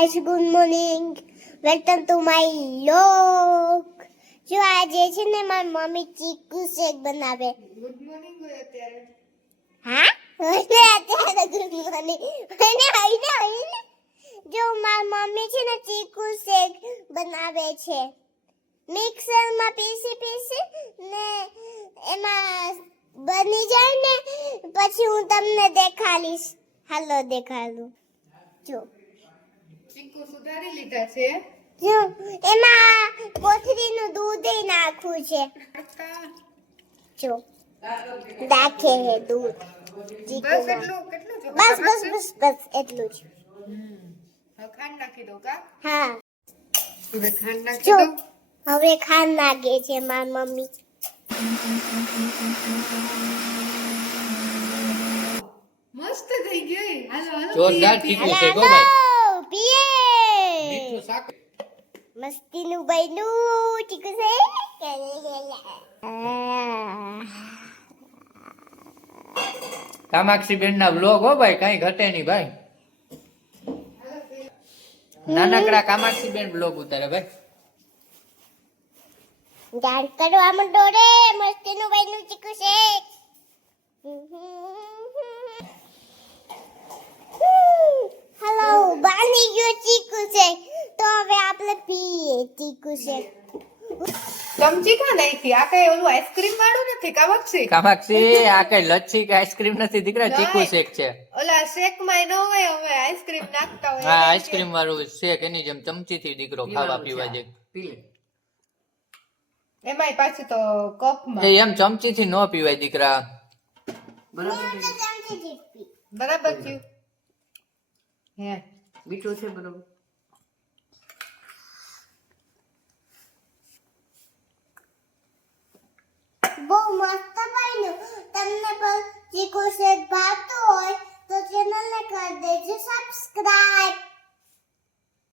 Guys, good morning. Welcome to my vlog. જો આજે છે ને મારી મમ્મી ચીકુ શેક બનાવે. ગુડ મોર્નિંગ હોય અત્યારે. હા અત્યારે ગુડ મોર્નિંગ જો મારી મમ્મી છે ને ચીકુ શેક બનાવે છે. મિક્સરમાં પીસી ને એમાં બની જાય ને પછી હું તમને દેખાડીશ. હાલો દેખાડું. જો ચીકુ સુધારી લીધા છે. જો એમાં કોથળીનું દૂધ નાખવું છે. જો નાખે હે દૂધ. બસ એટલું કેટલું છે? બસ એટલું જ. હવે ખાંડ નાખી દો કા? હા હવે ખાંડ નાખી જો દો. હવે ખાંડ નાખે છે મારી મમ્મી. મસ્ત થઈ ગઈ. હાલો હાલો જોરદાર પીએ, ચીકુ પીએ. શેક હો ભાઈ. પીએ મીઠું સાકર. મસ્તીનું બન્યું ચીકુ શેક. કામાક્ષી બેન ના વ્લોગ હો ભાઈ, કઈ ઘટે નહીં ભાઈ. નાનકડા કામાક્ષી બેન વ્લોગ ઉતારે ભાઈ. જાણ કરવા માંડો રે. મસ્તીનું બન્યું ચીકુ શેક. હેલો, બની ગયો ચીકુ શેક. તો હવે આપણે પીએ ચીકુ શેક. ચમચી કા નાખી? આ કઈ ઓલું આઈસ્ક્રીમ વાળું નથી કામાક્ષી? કામાક્ષી આ કઈ લચ્છી કે આઈસ્ક્રીમ નથી દીકરા, ચીકુ શેક છે. ઓલા શેક માં ન હોય હવે આઈસ્ક્રીમ નાખતા હોય. હા, આઈસ્ક્રીમ વાળું શેક એની જેમ ચમચી થી દીકરો ખાવા પીવા જાય. એમાંય પાછું તો કપમાં. એ એમ ચમચી થી નો પીવાય દીકરા. બરાબર થયું. હે મીઠું છે બરોબર. બહુ મસ્ત બન્યું. તમને પણ ચીકુ શેક ભાવતું હોય તો ચેનલને કરી દેજો સબસ્ક્રાઇબ.